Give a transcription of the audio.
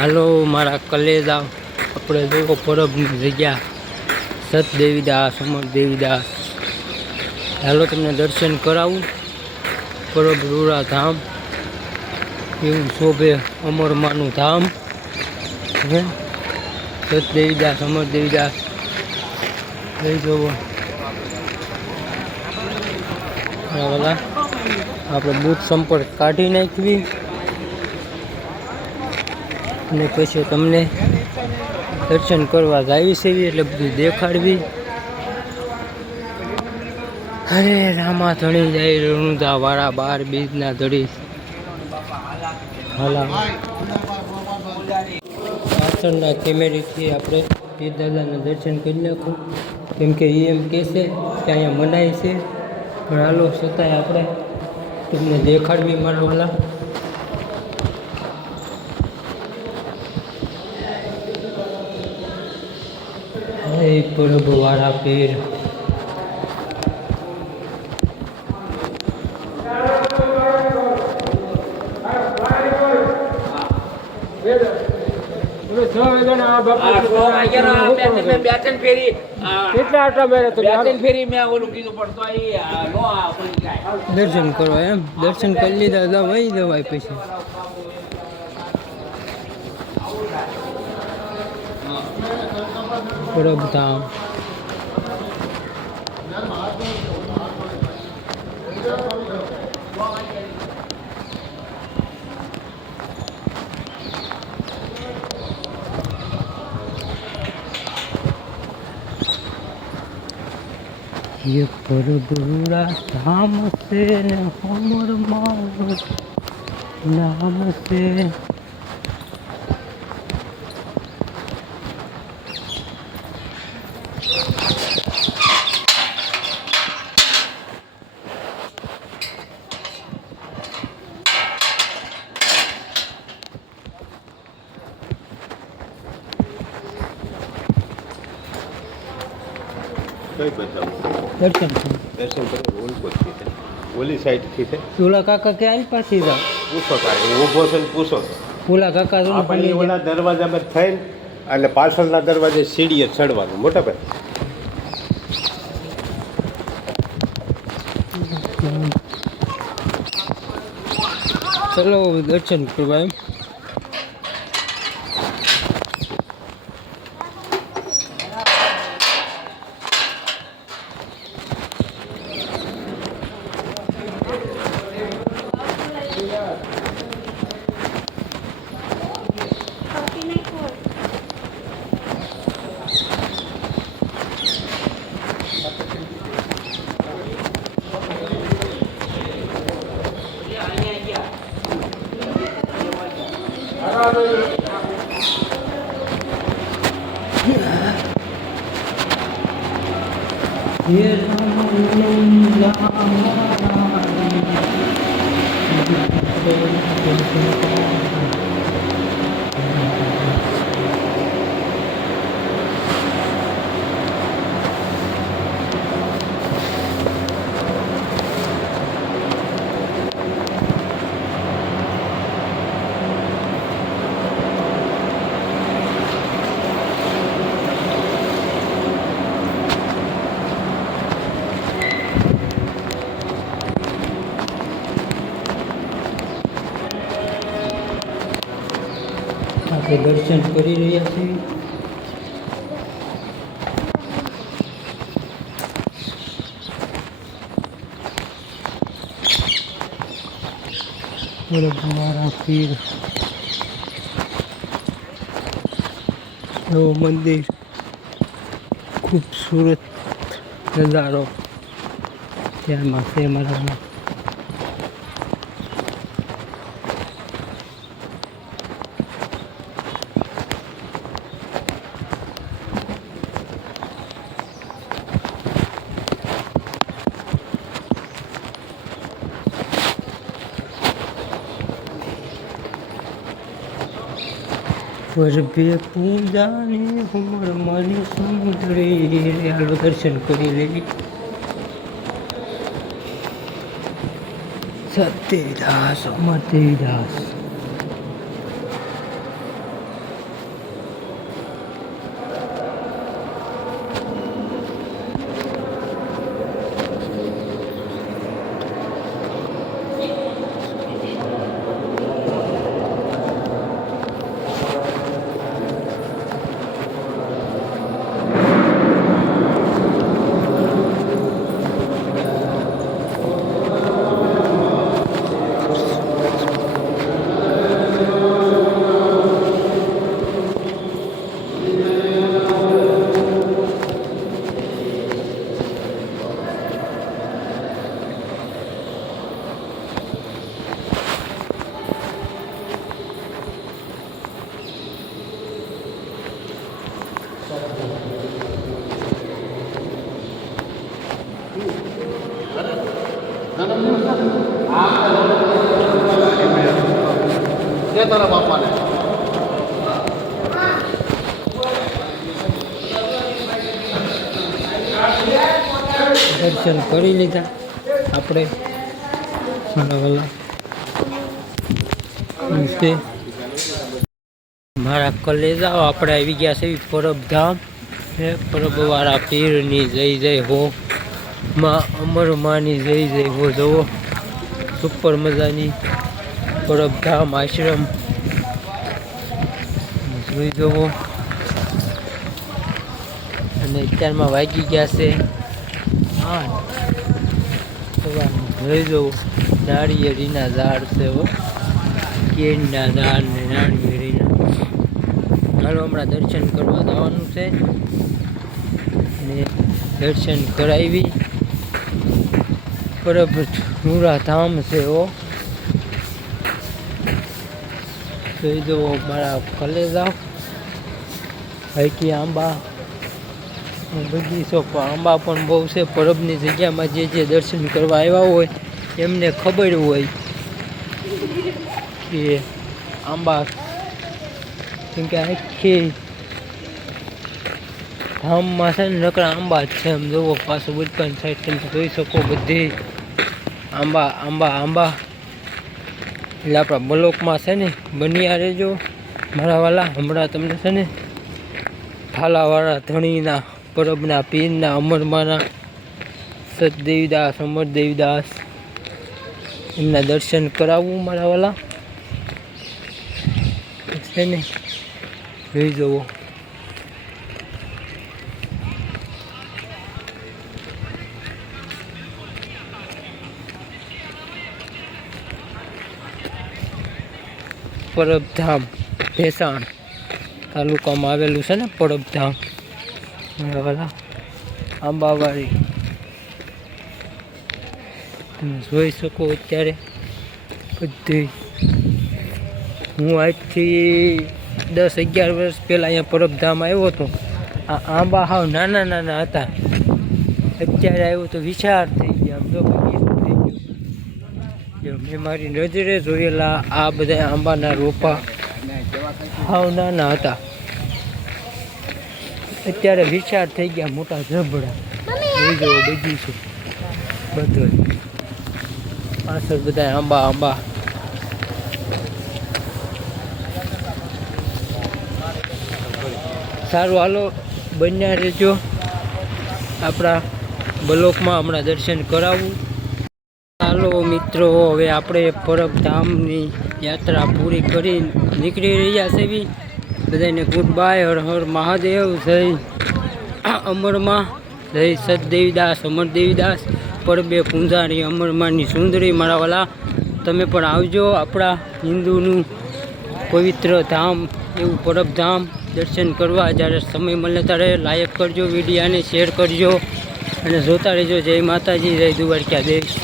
હાલો મારા કલેજા, આપણે જોવો પરબની જગ્યા સત દેવીદાસ, અમર દેવીદાસ. હાલો તમને દર્શન કરાવું. પરબ રૂડા ધામ એવું શોભે, અમરમાનું ધામ હે. સત દેવીદાસ, અમર દેવીદાસ લઈ જવો. બધા આપણે બૂથ સંપર્ક કાઢી નાખવી અને પછી તમને દર્શન કરવા જાવી છે એટલે બધું દેખાડવી. હરે રામા ધણી જાય રણુદા વાળા 12 બીજના ધડી હાલા. પાછળના કેમેરેથી આપણે પીર દાદાના દર્શન કરી નાખું, કેમ કે એ એમ કહેશે કે અહીંયા મનાય છે, પણ હાલો છતાંય આપણે તમને દેખાડવી મારા વાલા. હે પરબ વાળા પીર, દર્શન કરવા એમ દર્શન કરી લીધા દવાઈ દવાઈ પછી પરબ ધામ. ये परब रूड़ा धाम से न हमर माँ नाम से. दर्शन दर्शन करो ओली साइड थी थे ओला काका के आई पासी जा पूछो કાંઈ ઊભો છે ને પૂછો ઓલા કાકા તો આપણે ઓલા દરવાજામાં થઈને એટલે પાછળના દરવાજે સીડીએ ચડવાનું મોટા ભાઈ. ચલો દર્શન કરવા એમ. આપણે દર્શન કરી રહ્યા છીએ. મારા પીર નવું મંદિર, ખૂબસૂરત નજારો ત્યારમાં છે મારા. પરબે પૂજાની ઉમર મારી સુંદરી. હાલો દર્શન કરી લેવી. સત્યદાસ, અમર દેવીદાસ. તારા બાપાને દર્શન કરી લીધા આપણે મારા તે મારા કલેજાઓ આપણે આવી ગયા છે પરબધામ હે પરબવાળા પીરની જય જય હો માં અમરમાની જય જય હો જવો સુપર મજાની પરબધામ આશ્રમ જોઈ જવો. અને અત્યારમાં વાગી ગયા છે 8 જોઈ જવું. નાળિયેરીના ઝાડ છે હો, કેળના ઝાડ ને નાળિયેરીના. હાલો હમણાં દર્શન કરવા જવાનું છે ને દર્શન કરાવી. પરબપુરા ધામ છે હો, જોઈ જવો મારા કલેજા. હૈકી આંબા બગીચો પણ આંબા પણ બહુ છે. પરબની જગ્યામાં જે દર્શન કરવા આવ્યા હોય એમને ખબર હોય કે આંબા, કેમ કે આખી ધામમાં છે ને નકરા આંબા જ છે. એમ જોવો પાછું બચપન સાઈડ તમે જોઈ શકો બધી આંબા આંબા આંબા. એટલે આપણા બ્લોકમાં છે ને બન્યા રહેજો મારા વાલા. હમણાં તમને છે ને થાલાવાળા ધણીના પરબના પીરના અમરમાના સતદેવીદાસ અમરદેવીદાસ એમના દર્શન કરાવવું મારા વાલા છે ને. જોઈ જવો પરબધામ ભેસાણ તાલુકામાં આવેલું છે ને પરબધામ મારા વાલા. આંબાવાળી તમે જોઈ શકો અત્યારે બધી. હું આજથી 10-11 વર્ષ પહેલાં અહીંયા પરબધામ આવ્યો હતો. આ આંબા હાવ નાના નાના હતા, અત્યારે આવ્યો તો વિચાર થઈ ગયા. આમ તો બગીચો થઈ ગયો. મેં મારી નજરે જોયેલા આ બધા આંબાના રોપા હાવ નાના હતા, અત્યારે વિચાર થઈ ગયા મોટા જબડા. જોઈ જવો બગીચો બધો પાછળ બધા આંબા આંબા. સારું હાલો બન્યા રહેજો આપણા બ્લોકમાં. હમણાં દર્શન કરાવવું. હાલો મિત્રો, હવે આપણે પરબધામની યાત્રા પૂરી કરી નીકળી રહ્યા છે. બધાને ગુડ બાય. હર હર મહાદેવ. જય અમરમાં, જય સતદેવીદાસ અમરદેવીદાસ. પરબે પૂંજાણી અમરમાની સુંદરી મારા વાલા. તમે પણ આવજો. આપણા હિન્દુનું પવિત્ર ધામ એવું પરબધામ દર્શન કરવા. જ્યારે સમય મળે ત્યારે લાઈક કરજો, વિડીયાને શેર કરજો અને જોતા રહેજો. જય માતાજી, જય દ્વારકાધીશ.